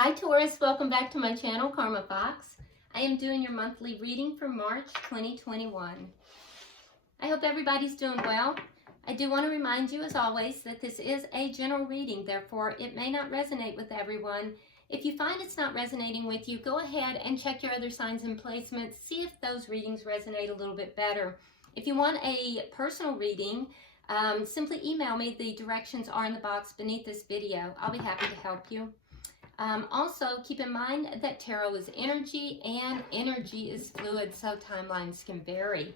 Hi Taurus, welcome back to my channel, Karma Fox. I am doing your monthly reading for March 2021. I hope everybody's doing well. I do want to remind you, as always, that this is a general reading, therefore it may not resonate with everyone. If you find it's not resonating with you, go ahead and check your other signs and placements, see if those readings resonate a little bit better. If you want a personal reading, simply email me. The directions are in the box beneath this video. I'll be happy to help you. Also, keep in mind that tarot is energy and energy is fluid, so timelines can vary.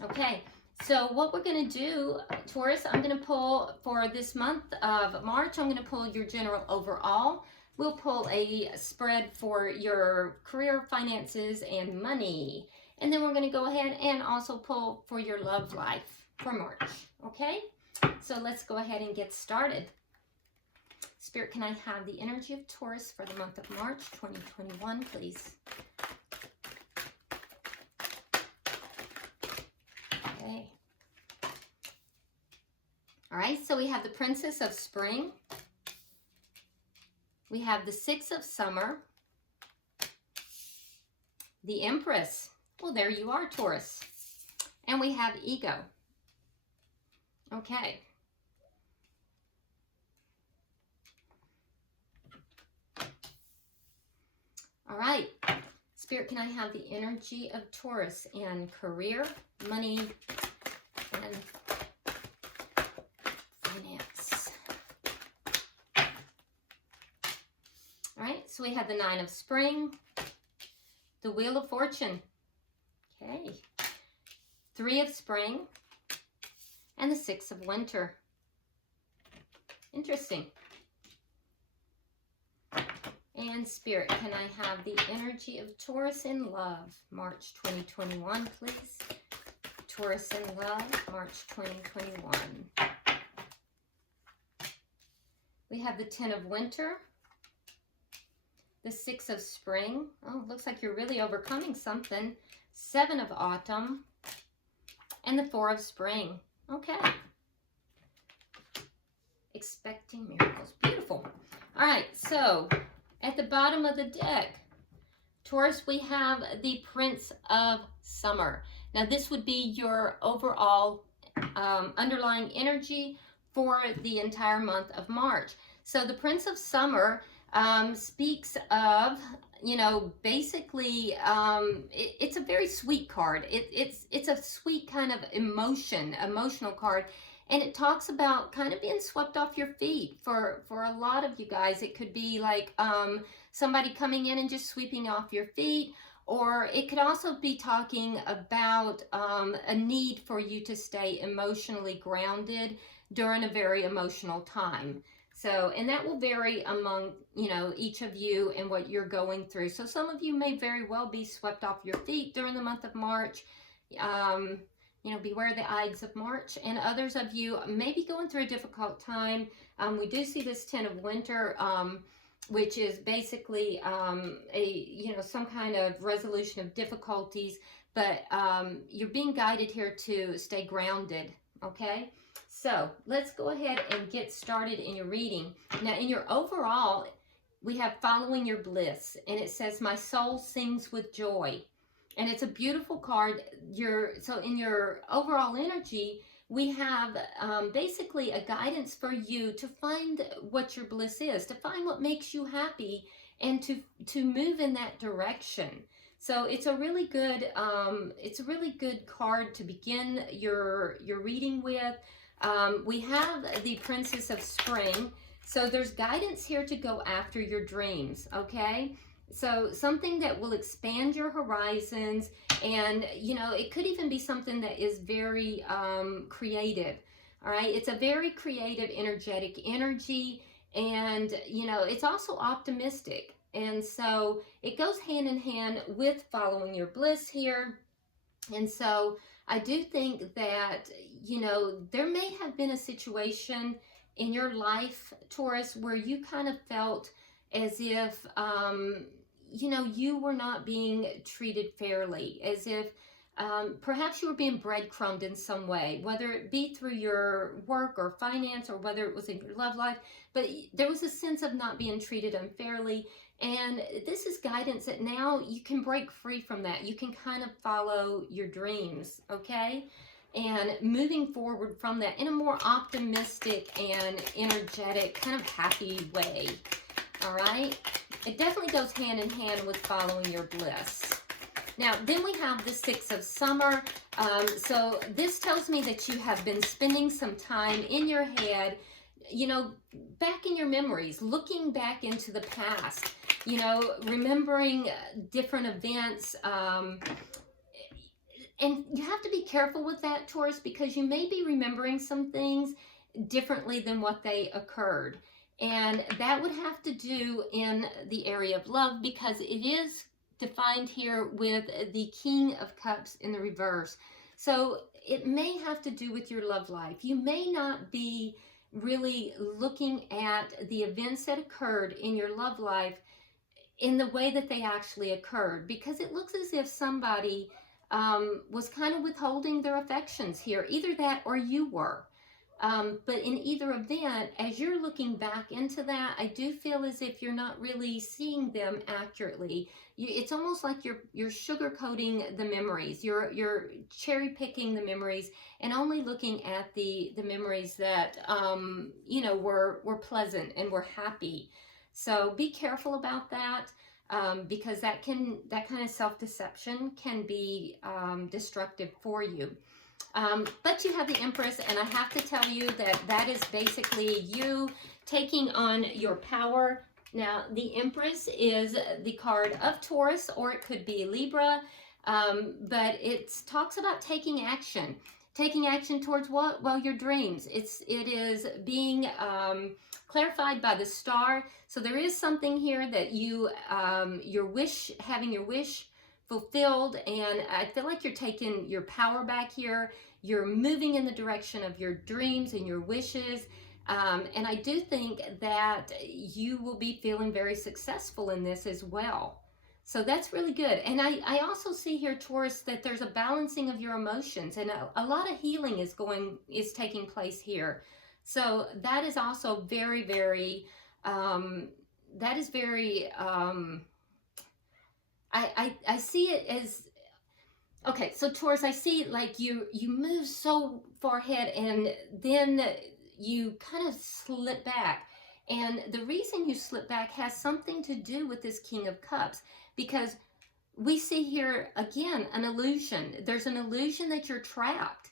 Okay, so what we're going to do, Taurus, I'm going to pull for this month of March, I'm going to pull your general overall. We'll pull a spread for your career, finances, and money. And then we're going to go ahead and also pull for your love life for March. Okay, so let's go ahead and get started. Spirit, can I have the energy of Taurus for the month of March 2021, please? Okay. All right, so we have the Princess of Spring. We have the Six of Summer. The Empress. Well, there you are, Taurus. And we have Ego. Okay. All right, Spirit, can I have the energy of Taurus in career, money, and finance? All right, so we have the Nine of Spring, the Wheel of Fortune, okay, Three of Spring, and the Six of Winter. Interesting. And Spirit, can I have the energy of Taurus in love, March 2021, please? Taurus in love, March 2021. We have the Ten of Winter, the Six of Spring. Oh, looks like you're really overcoming something. Seven of Autumn, and the Four of Spring. Okay. Expecting miracles. Beautiful. All right, so at the bottom of the deck, Taurus, we have the Prince of Summer. Now, this would be your overall underlying energy for the entire month of March. So the Prince of Summer speaks of, you know, basically, it's a very sweet card. It's a sweet kind of emotional card. And it talks about kind of being swept off your feet. For a lot of you guys, it could be like somebody coming in and just sweeping off your feet. Or it could also be talking about a need for you to stay emotionally grounded during a very emotional time. So, and that will vary among, you know, each of you and what you're going through. So some of you may very well be swept off your feet during the month of March. You know, beware the Ides of March, and others of you may be going through a difficult time. We do see this Ten of Winter, which is basically some kind of resolution of difficulties, but you're being guided here to stay grounded, okay? So let's go ahead and get started in your reading. Now, in your overall, we have Following Your Bliss, and it says, my soul sings with joy. And it's a beautiful card. So in your overall energy, we have basically a guidance for you to find what your bliss is, to find what makes you happy, and to move in that direction. So it's a really good card to begin your reading with. We have the Princess of Spring. So there's guidance here to go after your dreams, okay? So something that will expand your horizons, and, you know, it could even be something that is very creative, all right? It's a very creative, energetic energy, and, you know, it's also optimistic. And so it goes hand in hand with following your bliss here. And so I do think that, you know, there may have been a situation in your life, Taurus, where you kind of felt as if, you know, you were not being treated fairly, as if perhaps you were being breadcrumbed in some way, whether it be through your work or finance, or whether it was in your love life, but there was a sense of not being treated unfairly. And this is guidance that now you can break free from that. You can kind of follow your dreams, okay? And moving forward from that in a more optimistic and energetic, kind of happy way, all right? It definitely goes hand in hand with following your bliss. Now, then we have the Six of Summer. So this tells me that you have been spending some time in your head, you know, back in your memories, looking back into the past, you know, remembering different events. And you have to be careful with that, Taurus, because you may be remembering some things differently than what they occurred. And that would have to do in the area of love, because it is defined here with the King of Cups in the reverse. So it may have to do with your love life. You may not be really looking at the events that occurred in your love life in the way that they actually occurred, because it looks as if somebody was kind of withholding their affections here. Either that or you were. But in either event, as you're looking back into that, I do feel as if you're not really seeing them accurately. It's almost like you're sugarcoating the memories. You're cherry picking the memories and only looking at the memories that you know, were pleasant and were happy. So be careful about that, because that kind of self-deception can be destructive for you. But you have the Empress, and I have to tell you that that is basically you taking on your power. Now, the Empress is the card of Taurus, or it could be Libra, but it talks about taking action. Taking action towards what? Well, your dreams. It is being clarified by the star. So there is something here that you, having your wish fulfilled, and I feel like you're taking your power back here. You're moving in the direction of your dreams and your wishes, and I do think that you will be feeling very successful in this as well. So that's really good. And I also see here, Taurus, that there's a balancing of your emotions, and a lot of healing is taking place here. So that is also very, very, that is very, I see it as, okay, so Taurus, I see like you move so far ahead and then you kind of slip back. And the reason you slip back has something to do with this King of Cups, because we see here again an illusion. There's an illusion that you're trapped,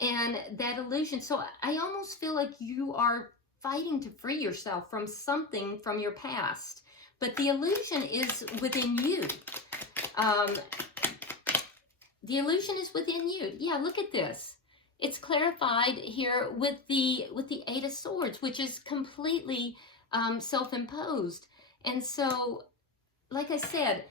and that illusion. So I almost feel like you are fighting to free yourself from something from your past, but the illusion is within you. The illusion is within you. Yeah, look at this. It's clarified here with the Eight of Swords, which is completely self-imposed. And so, like I said,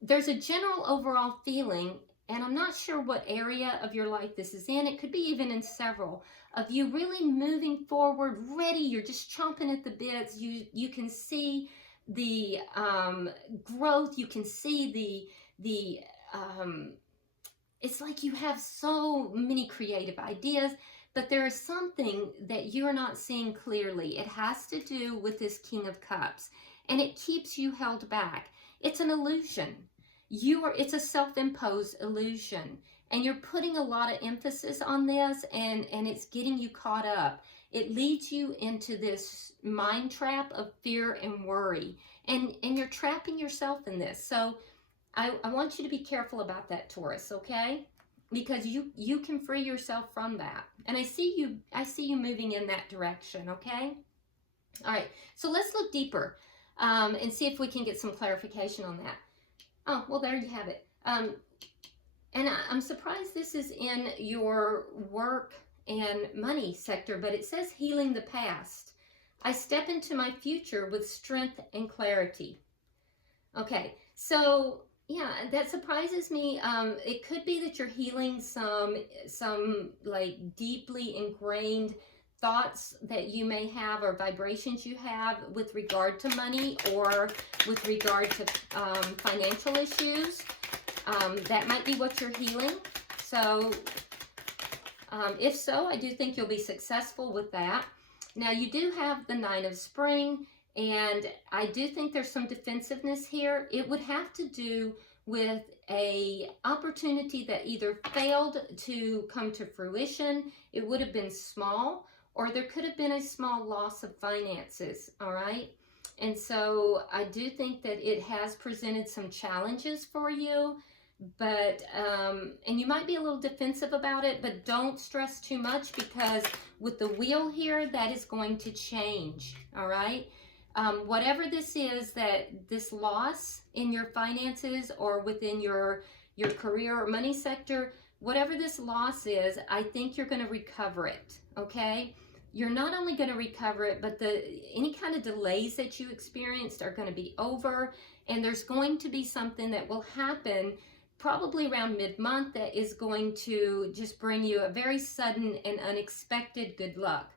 there's a general overall feeling, and I'm not sure what area of your life this is in. It could be even in several, of you really moving forward, ready. You're just chomping at the bits. You can see the growth. You can see the it's like you have so many creative ideas, but there is something that you're not seeing clearly. It has to do with this King of Cups, and it keeps you held back. It's an illusion. It's a self-imposed illusion, and you're putting a lot of emphasis on this, and it's getting you caught up. It leads you into this mind trap of fear and worry, and you're trapping yourself in this. So I want you to be careful about that, Taurus, okay? Because you can free yourself from that. And I see you moving in that direction, okay? All right, so let's look deeper and see if we can get some clarification on that. Oh, well, there you have it. And I'm surprised this is in your work and money sector, but it says healing the past. I step into my future with strength and clarity. Okay, so yeah, that surprises me. It could be that you're healing some like deeply ingrained thoughts that you may have, or vibrations you have with regard to money, or with regard to financial issues. That might be what you're healing. So if so, I do think you'll be successful with that. Now, you do have the Nine of Spring, and I do think there's some defensiveness here. It would have to do with a opportunity that either failed to come to fruition, it would have been small, or there could have been a small loss of finances, all right? And so I do think that it has presented some challenges for you, but and you might be a little defensive about it, but don't stress too much, because with the wheel here, that is going to change, all right? Whatever this is, that this loss in your finances or within your career or money sector, whatever this loss is, I think you're going to recover it, okay? You're not only going to recover it, but any kind of delays that you experienced are going to be over, and there's going to be something that will happen probably around mid-month that is going to just bring you a very sudden and unexpected good luck.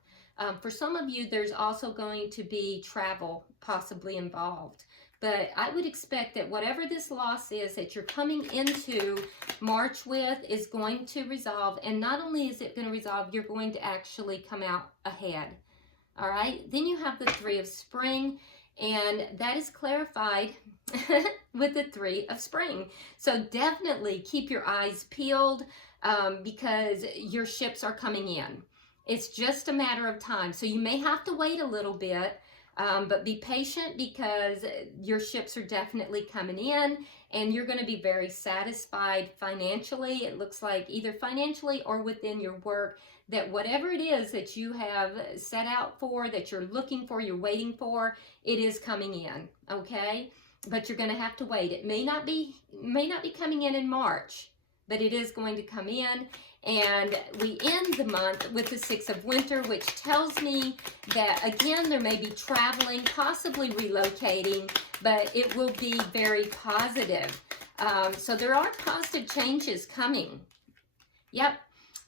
For some of you, there's also going to be travel possibly involved. But I would expect that whatever this loss is that you're coming into March with is going to resolve. And not only is it going to resolve, you're going to actually come out ahead. All right. Then you have the Three of Spring, and that is clarified with the Three of Spring. So definitely keep your eyes peeled because your ships are coming in. It's just a matter of time. So you may have to wait a little bit, but be patient, because your ships are definitely coming in, and you're going to be very satisfied financially. It looks like either financially or within your work, that whatever it is that you have set out for, that you're looking for, you're waiting for, it is coming in, okay? But you're going to have to wait. It may not be coming in March, but it is going to come in. And we end the month with the Six of Winter, which tells me that, again, there may be traveling, possibly relocating, but it will be very positive. So there are positive changes coming. Yep.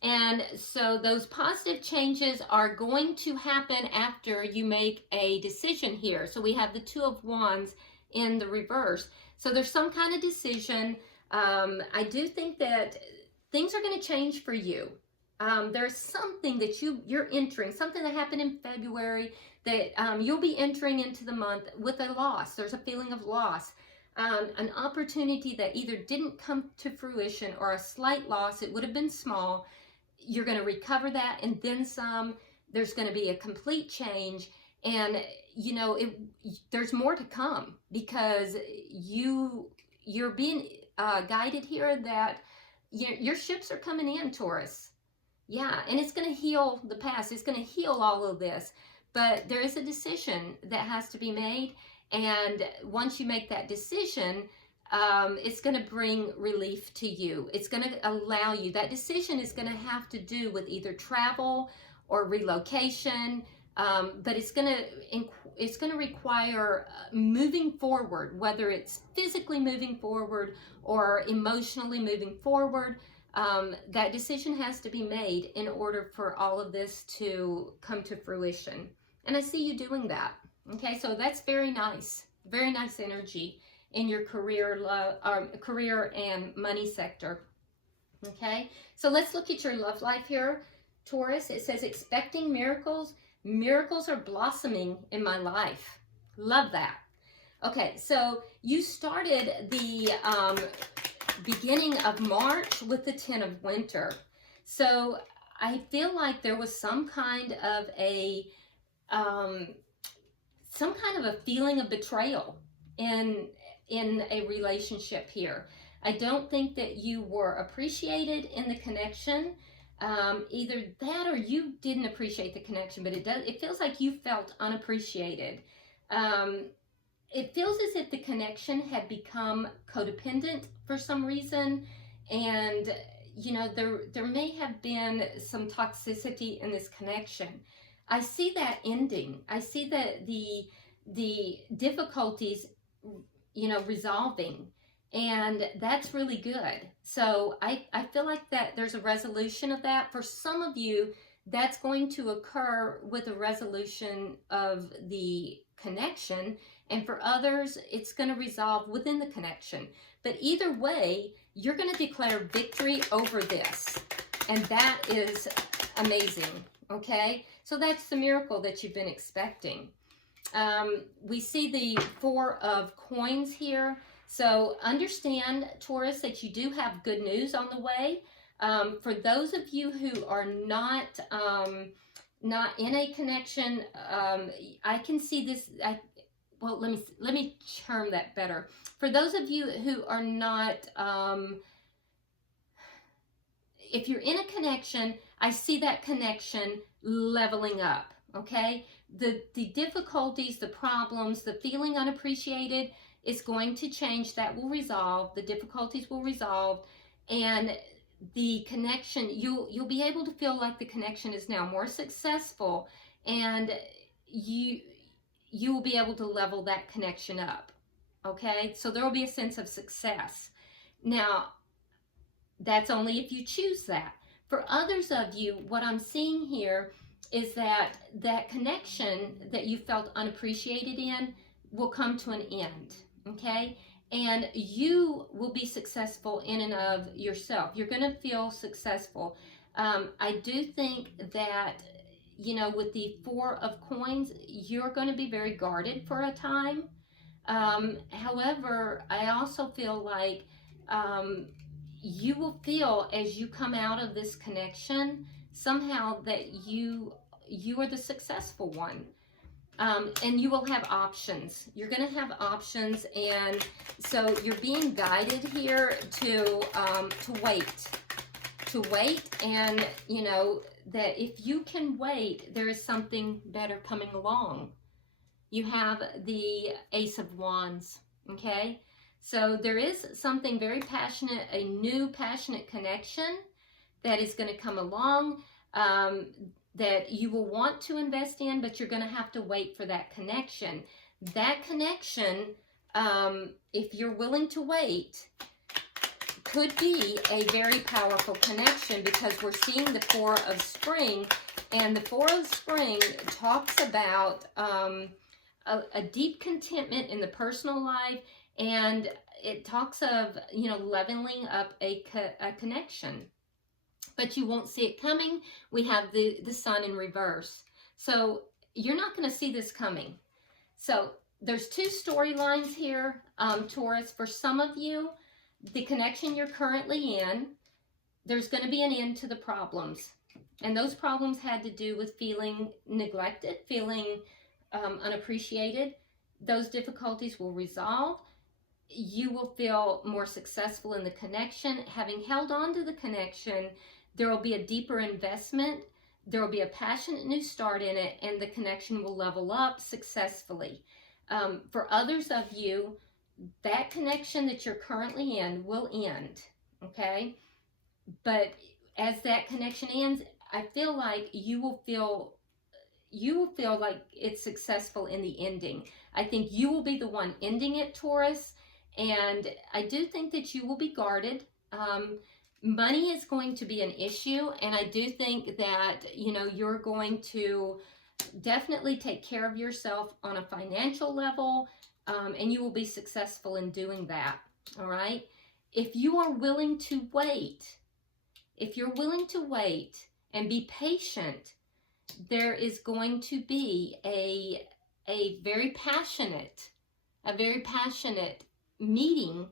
And so those positive changes are going to happen after you make a decision here. So we have the Two of Wands in the reverse. So there's some kind of decision. I do think that things are going to change for you. There's something that you're entering, something that happened in February that you'll be entering into the month with a loss. There's a feeling of loss, an opportunity that either didn't come to fruition or a slight loss. It would have been small. You're going to recover that and then some. There's going to be a complete change, and you know there's more to come, because you're being guided here that your ships are coming in, Taurus. Yeah, and it's going to heal the past. It's going to heal all of this. But there is a decision that has to be made. And once you make that decision, it's going to bring relief to you. It's going to allow you. That decision is going to have to do with either travel or relocation. But it's going to require moving forward, whether it's physically moving forward or emotionally moving forward. That decision has to be made in order for all of this to come to fruition. And I see you doing that. Okay, so that's very nice energy in your career and money sector. Okay, so let's look at your love life here, Taurus. It says, expecting miracles. Miracles are blossoming in my life. Love that. Okay, so you started the beginning of March with the Ten of Winter. So I feel like there was some kind of a feeling of betrayal in a relationship here. I don't think that you were appreciated in the connection. Either that or you didn't appreciate the connection, but it feels like you felt unappreciated. It feels as if the connection had become codependent for some reason, and you know there may have been some toxicity in this connection. I see that ending. I see that the difficulties, you know, resolving. And that's really good. So I feel like that there's a resolution of that. For some of you, that's going to occur with a resolution of the connection. And for others, it's going to resolve within the connection. But either way, you're going to declare victory over this. And that is amazing, okay? So that's the miracle that you've been expecting. We see the Four of Coins here. So understand, Taurus, that you do have good news on the way. For those of you who are not in a connection, I can see this. Well, let me term that better. For those of you who are not, if you're in a connection, I see that connection leveling up. Okay, the difficulties, the problems, the feeling unappreciated is going to change. That will resolve. The difficulties will resolve, and the connection, you'll be able to feel like the connection is now more successful, and you will be able to level that connection up. Okay, so there will be a sense of success. Now, that's only if you choose that. For others of you, what I'm seeing here is that that connection that you felt unappreciated in will come to an end. Okay, and you will be successful in and of yourself. You're going to feel successful. I do think that, you know, with the Four of Coins, you're going to be very guarded for a time. However, I also feel like you will feel as you come out of this connection somehow that you are the successful one. And you will have options. You're going to have options, and so you're being guided here to wait, and you know that if you can wait, there is something better coming along. You have the Ace of Wands, okay? So there is something very passionate, a new passionate connection that is going to come along. That you will want to invest in, but you're going to have to wait for that connection. That connection, if you're willing to wait, could be a very powerful connection, because we're seeing the Four of Spring, and the Four of Spring talks about a deep contentment in the personal life, and it talks of, you know, leveling up a connection. But you won't see it coming. We have the Sun in reverse. So you're not going to see this coming. So there's two storylines here, Taurus. For some of you, the connection you're currently in, there's going to be an end to the problems. And those problems had to do with feeling neglected, feeling unappreciated. Those difficulties will resolve. You will feel more successful in the connection. Having held on to the connection, there will be a deeper investment, there will be a passionate new start in it, and the connection will level up successfully. For others of you, that connection that you're currently in will end, okay? But as that connection ends, I feel like you will feel like it's successful in the ending. I think you will be the one ending it, Taurus, and I do think that you will be guarded. Money is going to be an issue, and I do think that, you know, you're going to definitely take care of yourself on a financial level, and you will be successful in doing that, all right? If you are willing to wait, and be patient, there is going to be a very passionate meeting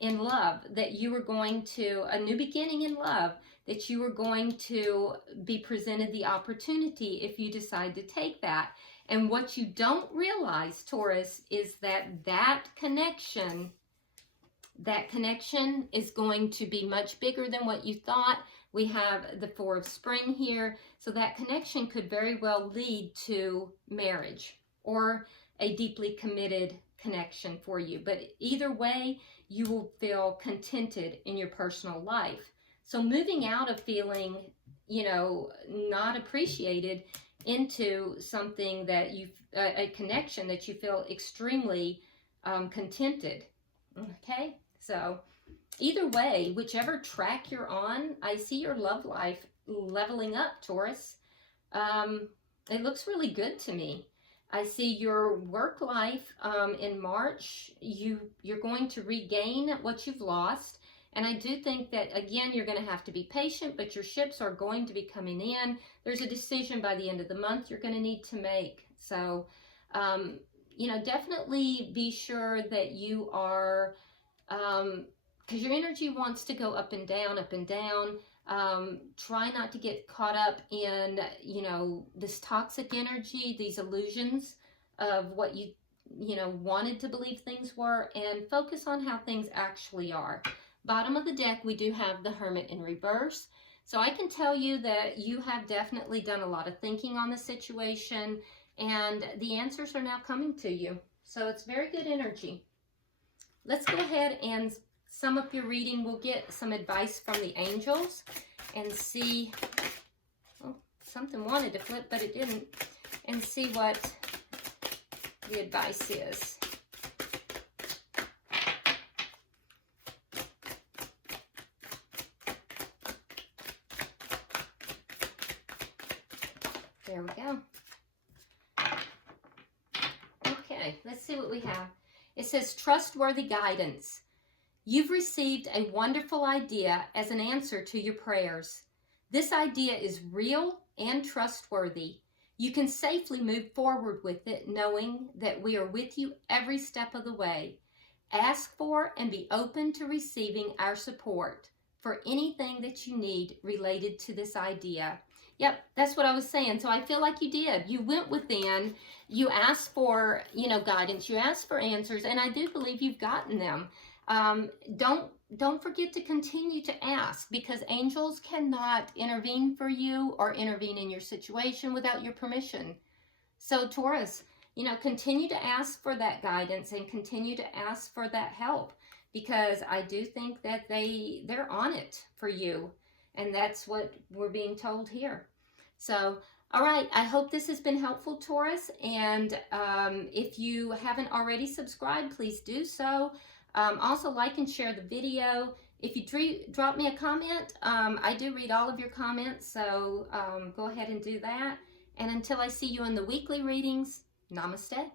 in love, that you are going to, a new beginning in love, that you are going to be presented the opportunity if you decide to take that. And what you don't realize, Taurus, is that connection is going to be much bigger than what you thought. We have the Four of Spring here, so that connection could very well lead to marriage or a deeply committed connection for you. But either way, you will feel contented in your personal life. So moving out of feeling, you know, not appreciated into something that a connection that you feel extremely contented. Okay, so either way, whichever track you're on, I see your love life leveling up, Taurus. It looks really good to me. I see your work life in March. You're going to regain what you've lost. And I do think that, again, you're going to have to be patient, but your ships are going to be coming in. There's a decision by the end of the month you're going to need to make. So, you know, definitely be sure that you are, because your energy wants to go up and down, up and down. Try not to get caught up in, you know, this toxic energy, these illusions of what you know, wanted to believe things were, and focus on how things actually are. Bottom of the deck, we do have the Hermit in reverse. So I can tell you that you have definitely done a lot of thinking on the situation, and the answers are now coming to you. So it's very good energy. Let's go ahead and sum up your reading. We'll get some advice from the angels and see, well, something wanted to flip, but it didn't, and see what the advice is. There we go. Okay, let's see what we have. It says, Trustworthy Guidance. You've received a wonderful idea as an answer to your prayers. This idea is real and trustworthy. You can safely move forward with it, knowing that we are with you every step of the way. Ask for and be open to receiving our support for anything that you need related to this idea. Yep, that's what I was saying. So I feel like you did. You went within, you asked for, you know, guidance, you asked for answers, and I do believe you've gotten them. Don't forget to continue to ask, because angels cannot intervene for you or intervene in your situation without your permission. So Taurus, you know, continue to ask for that guidance and continue to ask for that help, because I do think that they're on it for you. And that's what we're being told here. So, all right, I hope this has been helpful, Taurus. And if you haven't already subscribed, please do so. Also, like and share the video. If you drop me a comment, I do read all of your comments. So go ahead and do that. And until I see you in the weekly readings, namaste.